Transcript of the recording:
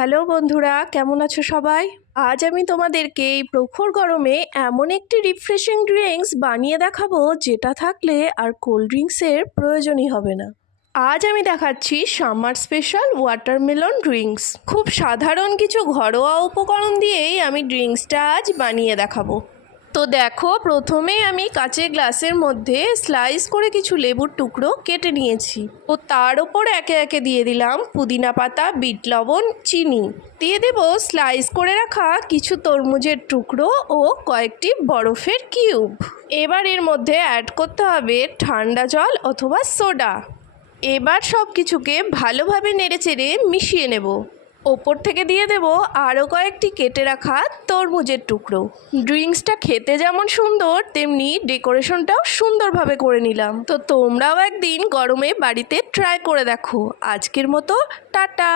Hello বন্ধুরা, কেমন আছো সবাই? আজ আমি তোমাদেরকে এই প্রখর গরমে এমন একটি রিফ্রেশিং ড্রিঙ্কস বানিয়ে দেখাবো যেটা থাকলে আর কোল্ড ড্রিঙ্কসের প্রয়োজনই হবে না। আজ আমি দেখাচ্ছি সামার স্পেশাল ওয়াটারমেলন ড্রিঙ্কস। খুব সাধারণ কিছু ঘরোয়া উপকরণ দিয়েই আমি ড্রিঙ্কসটা আজ বানিয়ে দেখাবো। তো দেখো, প্রথমেই আমি কাচের গ্লাসের মধ্যে স্লাইস করে কিছু লেবুর টুকরো কেটে নিয়েছি ও তার ওপর একে একে দিয়ে দিলাম পুদিনা পাতা, বিট লবণ, চিনি। দিয়ে দেব স্লাইস করে রাখা কিছু তরমুজের টুকরো ও কয়েকটি বরফের কিউব। এবার এর মধ্যে অ্যাড করতে হবে ঠান্ডা জল অথবা সোডা। এবার সব কিছুকে ভালোভাবে নেড়েচেড়ে মিশিয়ে নেব। ওপর থেকে দিয়ে দেব আরও কয়েকটি কেটে রাখা তরমুজের টুকরো। ড্রিঙ্কসটা খেতে যেমন সুন্দর তেমনি ডেকোরেশনটাও সুন্দরভাবে করে নিলাম। তো তোমরাও একদিন গরমে বাড়িতে ট্রাই করে দেখো। আজকের মতো টাটা।